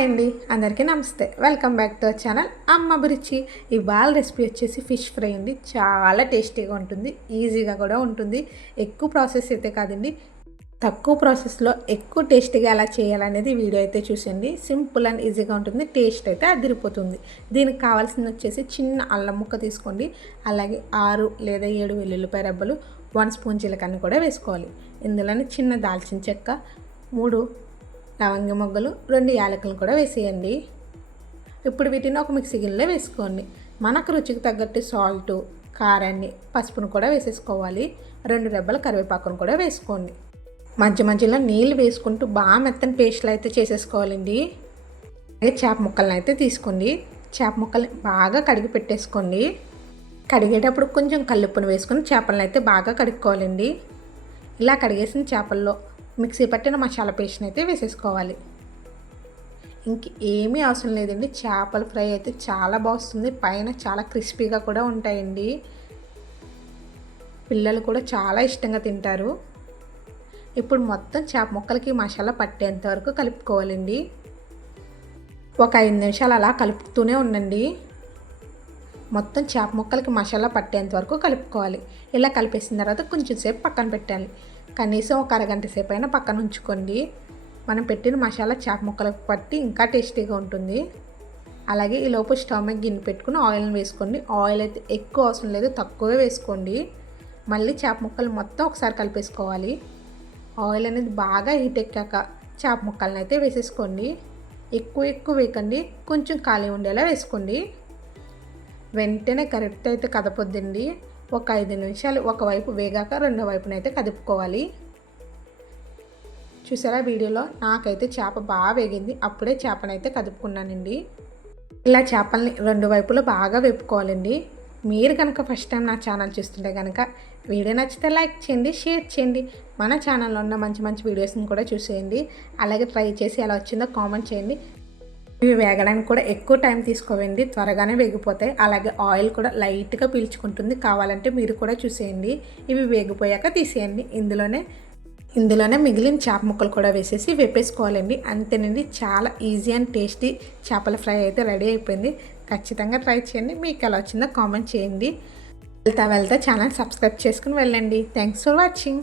Hi అండి, అందరికీ నమస్తే. Welcome back to our channel అమ్మ అభిరుచి. ఇవాళ రెసిపీ వచ్చేసి ఫిష్ ఫ్రై అండి. చాలా టేస్టీగా ఉంటుంది, ఈజీగా కూడా ఉంటుంది. ఎక్కువ ప్రాసెస్ అయితే కాదండి, తక్కువ ప్రాసెస్లో ఎక్కువ టేస్టీగా ఎలా చేయాలనేది వీడియో అయితే చూసండి. సింపుల్ అండ్ ఈజీగా ఉంటుంది, టేస్ట్ అయితే అదిరిపోతుంది. దీనికి కావాల్సింది వచ్చేసి చిన్న అల్లం ముక్క తీసుకోండి, అలాగే 6 లేదా 7 వెల్లుల్లిపాయ రెబ్బలు, 1 స్పూన్ జీలకర్ర కూడా వేసుకోవాలి. ఇందులోనే చిన్న దాల్చిన చెక్క, 3 లవంగ మొగ్గలు, 2 యాలకులను కూడా వేసేయండి. ఇప్పుడు వీటిని ఒక మిక్సీ గిన్నెలో వేసుకోండి. మనకు రుచికి తగ్గట్టు సాల్టు, కారాన్ని, పసుపును కూడా వేసేసుకోవాలి. 2 రెబ్బల కరివేపాకును కూడా వేసుకోండి. మధ్య మధ్యలో నీళ్ళు వేసుకుంటూ బాగా మెత్తని పేస్ట్లు అయితే చేసేసుకోవాలండి. అలాగే చేప ముక్కలను అయితే తీసుకోండి. చేప ముక్కల్ని బాగా కడిగి పెట్టేసుకోండి. కడిగేటప్పుడు కొంచెం కల్లుప్పును వేసుకొని చేపలను అయితే బాగా కడుక్కోవాలండి. ఇలా కడిగేసిన చేపల్లో మిక్సీ పట్టిన మసాలా పేస్ట్ని అయితే వేసేసుకోవాలి. ఇంక ఏమీ అవసరం లేదండి, చేపల ఫ్రై అయితే చాలా బాగుంటుంది. పైన చాలా క్రిస్పీగా కూడా ఉంటాయండి. పిల్లలు కూడా చాలా ఇష్టంగా తింటారు. ఇప్పుడు మొత్తం చేప ముక్కలకి మసాలా పట్టేంత వరకు కలుపుకోవాలండి. ఒక 5 నిమిషాలు అలా కలుపుతూనే ఉండండి. మొత్తం చేప ముక్కలకి మసాలా పట్టేంత వరకు కలుపుకోవాలి. ఇలా కలిపేసిన తర్వాత కొంచెం సేపు పక్కన పెట్టాలి. కనీసం ఒక అరగంట సేపు అయినా పక్కన ఉంచుకోండి. మనం పెట్టిన మసాలా చేప ముక్కలకు పట్టి ఇంకా టేస్టీగా ఉంటుంది. అలాగే ఈలోపు స్టవ్ మీద గిన్నె పెట్టుకుని ఆయిల్ని వేసుకోండి. ఆయిల్ అయితే ఎక్కువ అవసరం లేదు, తక్కువే వేసుకోండి. మళ్ళీ చేప ముక్కలు మొత్తం ఒకసారి కలిపేసుకోవాలి. ఆయిల్ అనేది బాగా హీట్ ఎక్కాక చేప ముక్కలను అయితే వేసేసుకోండి. ఎక్కువ వేయకండి, కొంచెం ఖాళీ ఉండేలా వేసుకోండి. వెంటనే కరెక్ట్ అయితే కదపొద్దండి. ఒక 5 నిమిషాలు ఒకవైపు వేగాక రెండో వైపునైతే కదుపుకోవాలి. చూసారా వీడియోలో, నాకైతే చేప బాగా వేగింది. అప్పుడే చేపనైతే కదుపుకున్నానండి. ఇలా చేపల్ని 2 వైపులో బాగా వేపుకోవాలండి. మీరు కనుక ఫస్ట్ టైం నా ఛానల్ చూస్తుంటే కనుక వీడియో నచ్చితే లైక్ చేయండి, షేర్ చేయండి. మన ఛానల్లో ఉన్న మంచి మంచి వీడియోస్ని కూడా చూసేయండి. అలాగే ట్రై చేసి ఎలా వచ్చిందో కామెంట్ చేయండి. ఇవి వేగడానికి కూడా ఎక్కువ టైం తీసుకోవండి, త్వరగానే వేగిపోతాయి. అలాగే ఆయిల్ కూడా లైట్గా పీల్చుకుంటుంది. కావాలంటే మీరు కూడా చూసేయండి. ఇవి వేగిపోయాక తీసేయండి. ఇందులోనే మిగిలిన చేప ముక్కలు కూడా వేసేసి వేపేసుకోవాలండి. అంతేనండి, చాలా ఈజీ అండ్ టేస్టీ చేపల ఫ్రై అయితే రెడీ అయిపోయింది. ఖచ్చితంగా ట్రై చేయండి. మీకు ఎలా వచ్చిందో కామెంట్ చేయండి. వెళ్తా ఛానల్ సబ్స్క్రైబ్ చేసుకుని వెళ్ళండి. Thanks for watching.